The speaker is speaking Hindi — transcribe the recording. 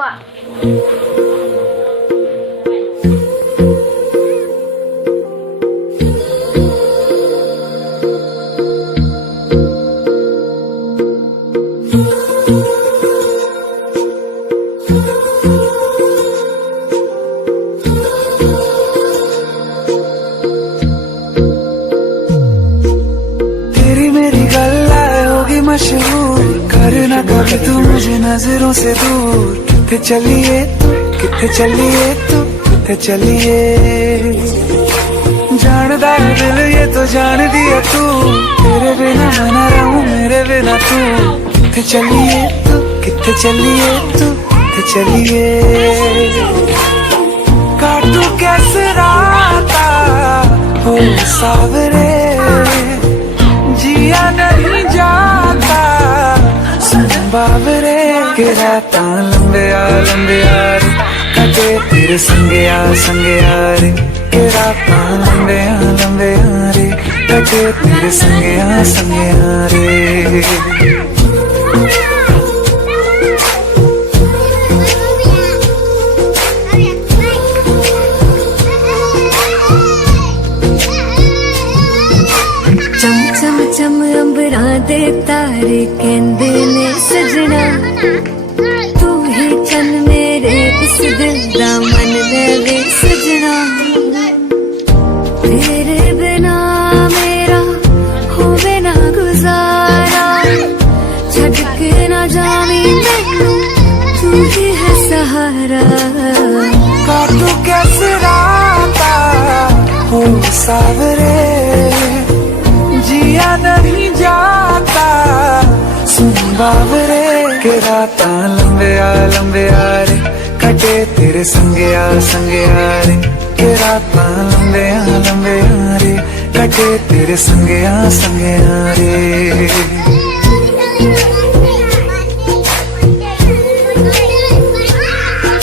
qua. मशहूर करना कभी तू मुझे नजरों से दूर। किथे चलिए तू, किथे चलिए तू, किथे चलिए। जानदा है दिल ये तो जान दिया तू, तेरे बिना मैं ना रहूं मेरे बिना तू। किथे चलिए तू, किथे चलिए तू, किथे चलिए। काटू कैसे राता हो सावरे, जिया नहीं जाता सुन बाबरे। के राता लंबे यार कटे तेरे संगे यार। के राता लंबे यार कटे तेरे संगे यार। चम चम चम अंबरा दे तारे कहंदे ने सजना, तू ही चन मेरे इस दिल दा मन ले सजना। तेरे बिना मेरा होवे ना गुजारा, छड़ के ना जावी मैनू तू ही है सहारा। काटू कैसे राता हो सावरे, जिया नहीं जाता सुन बाबरे। के राता लंबे यार कटे तेरे संगे यार। के राता लंबे यार कटे तेरे संगे यार।